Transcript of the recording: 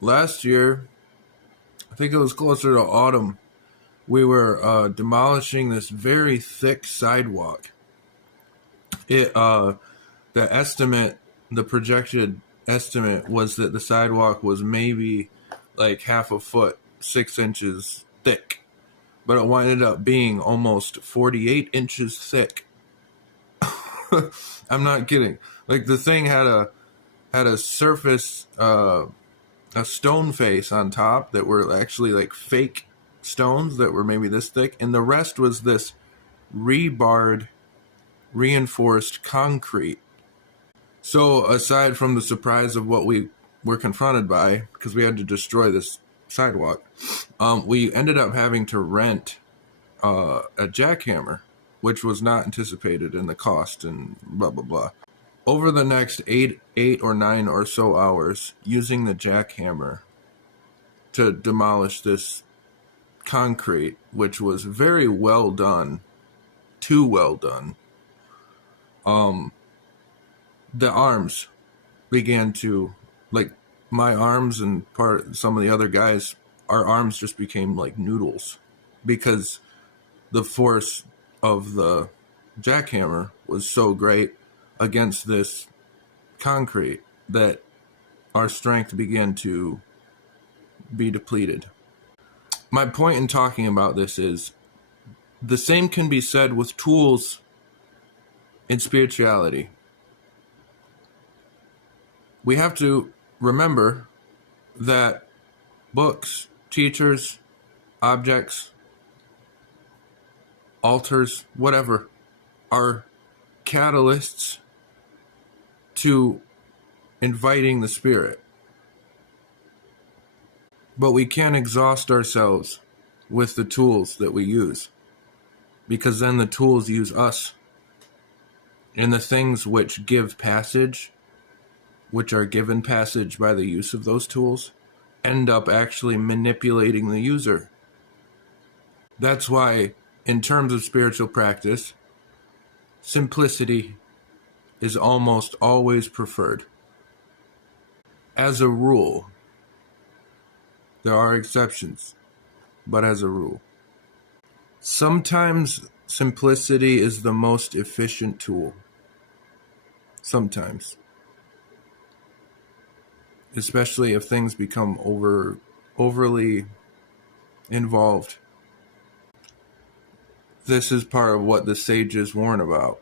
Last year, I think it was closer to autumn, we were demolishing this very thick sidewalk. It the estimate, the projected estimate was that the sidewalk was maybe like half a foot, 6 inches thick, but it ended up being almost 48 inches thick. I'm not kidding. Like the thing had a surface, a stone face on top that were actually like fake stones that were maybe this thick, and the rest was this rebarred, reinforced concrete. So aside from the surprise of what we were confronted by, because we had to destroy this sidewalk, we ended up having to rent a jackhammer, which was not anticipated in the cost and blah blah blah. Over the next eight or 9 or so hours, using the jackhammer to demolish this concrete, which was very well done, too well done. The arms began to, like, my arms and some of the other guys, our arms just became like noodles because the force of the jackhammer was so great against this concrete that our strength began to be depleted. My point in talking about this is the same can be said with tools in spirituality. We have to remember that books, teachers, objects, altars, whatever, are catalysts to inviting the spirit. But we can't exhaust ourselves with the tools that we use, because then the tools use us. And the things which give passage, which are given passage by the use of those tools, end up actually manipulating the user. That's why, in terms of spiritual practice, simplicity is almost always preferred. As a rule, there are exceptions, but as a rule. Sometimes simplicity is the most efficient tool. Sometimes. Especially if things become overly involved. This is part of what the sages warn about.